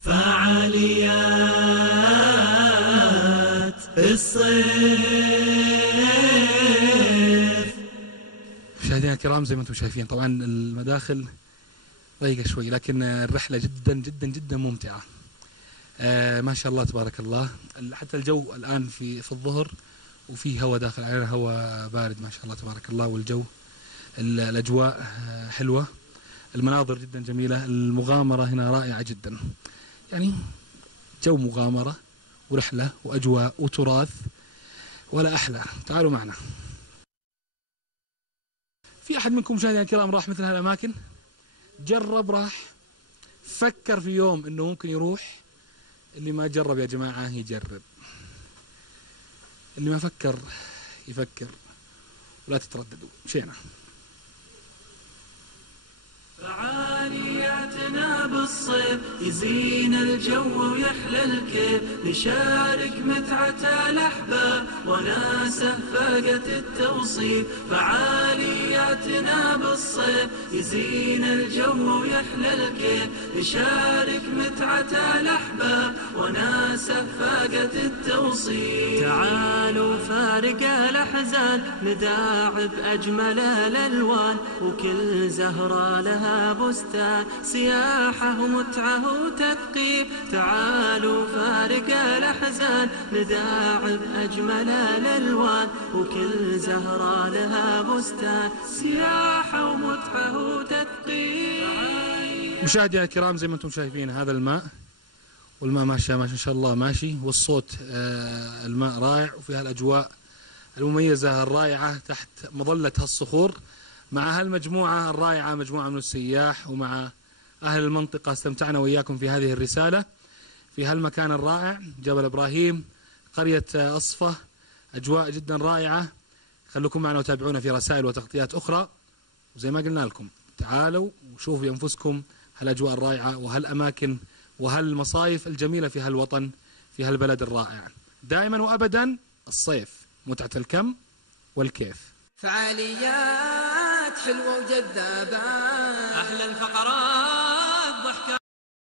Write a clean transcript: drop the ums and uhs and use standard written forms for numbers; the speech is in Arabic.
فعاليات الصيف. مشاهدينا الكرام، زي ما انتم شايفين طبعا المداخل ضيقة شوي، لكن الرحلة جدا جدا جدا ممتعة. ما شاء الله تبارك الله. حتى الجو الآن في الظهر وفي هواء داخل علينا، هواء بارد ما شاء الله تبارك الله، والجو الأجواء حلوة، المناظر جدا جميلة، المغامرة هنا رائعة جدا. يعني جو مغامرة ورحلة وأجواء وتراث، ولا أحلى. تعالوا معنا. في أحد منكم مشاهدينا الكرام راح مثل هالأماكن؟ جرب، راح فكر في يوم أنه ممكن يروح؟ اللي ما جرب يا جماعة يجرب، اللي ما فكر يفكر، ولا تترددوا. مشينا. فعالياتنا بالصيف يزين الجو ويحلى الكيف، نشارك متعة الأحباب وناسه فاقت التوصيف. فعالياتنا بالصيف يزين الجو ويحلى الكيف، نشارك متعة الأحباب وناسه فاقت التوصيف. تعالوا فارق الأحزان نداعب أجمل الألوان، وكل زهرة لها بستان، سياحة ومتعة وتثقيف. تعالوا فارق الأحزان نداعب أجمل الألوان، وكل زهرة لها بستان، سياحة ومتعة وتثقيف. مشاهدينا الكرام، زي ما انتم شايفين هذا الماء، والماء ماشي ما شاء الله ماشي، والصوت الماء رائع، وفيها الأجواء المميزة الرائعة تحت مظلة هالصخور، مع هالمجموعة الرائعة، مجموعة من السياح ومع أهل المنطقة. استمتعنا وإياكم في هذه الرسالة في هالمكان الرائع، جبل إبراهيم، قرية أصفة، أجواء جدا رائعة. خلوكم معنا وتابعونا في رسائل وتغطيات أخرى، وزي ما قلنا لكم تعالوا وشوفوا بأنفسكم هالأجواء الرائعة وهالأماكن وهالمصايف الجميلة في هالوطن، في هالبلد الرائع. دائما وأبدا الصيف متعة الكم والكيف. فعاليات حلوة وجذابة، أحلى الفقرات ضحكة